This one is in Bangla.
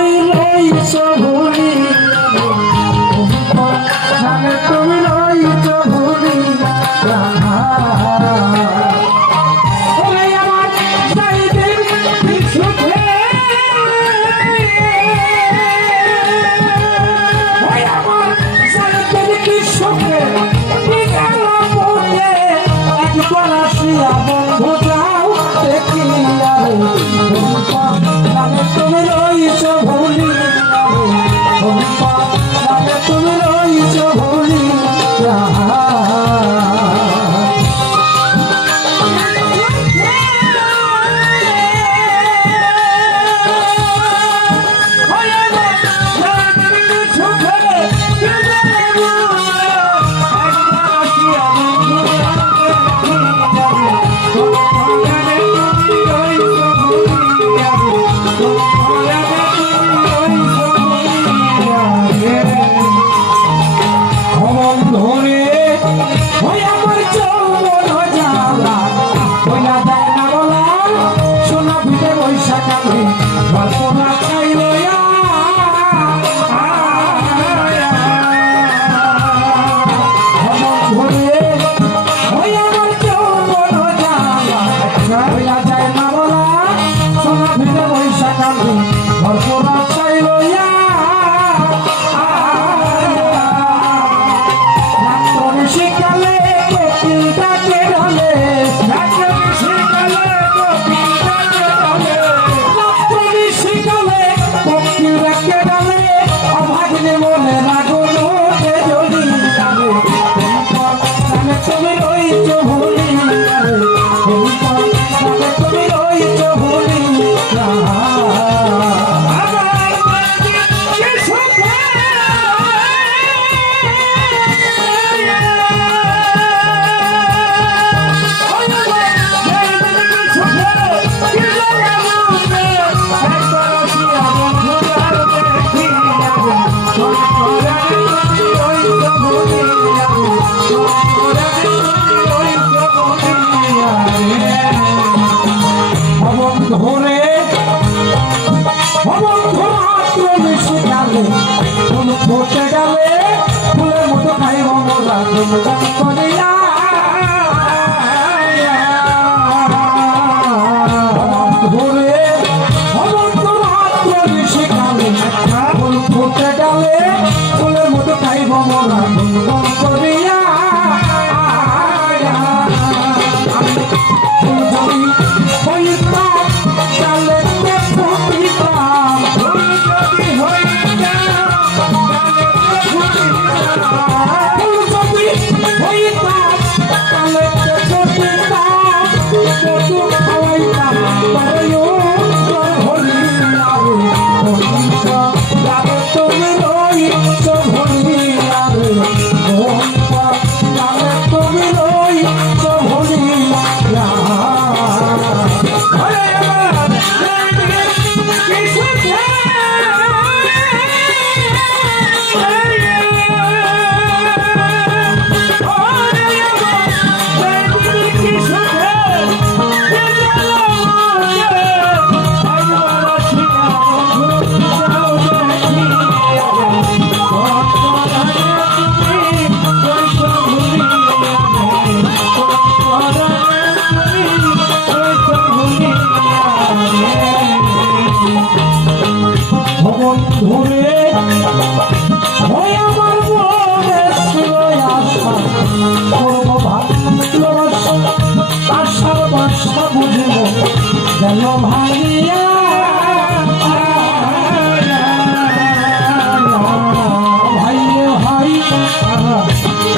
তুমি রইছ ভুলিয়া ধরে বন্ধু মাত্র বেশি গেলে ফুল ফুটে গেলে ফুলের মতো খাই মন রাখব Oh.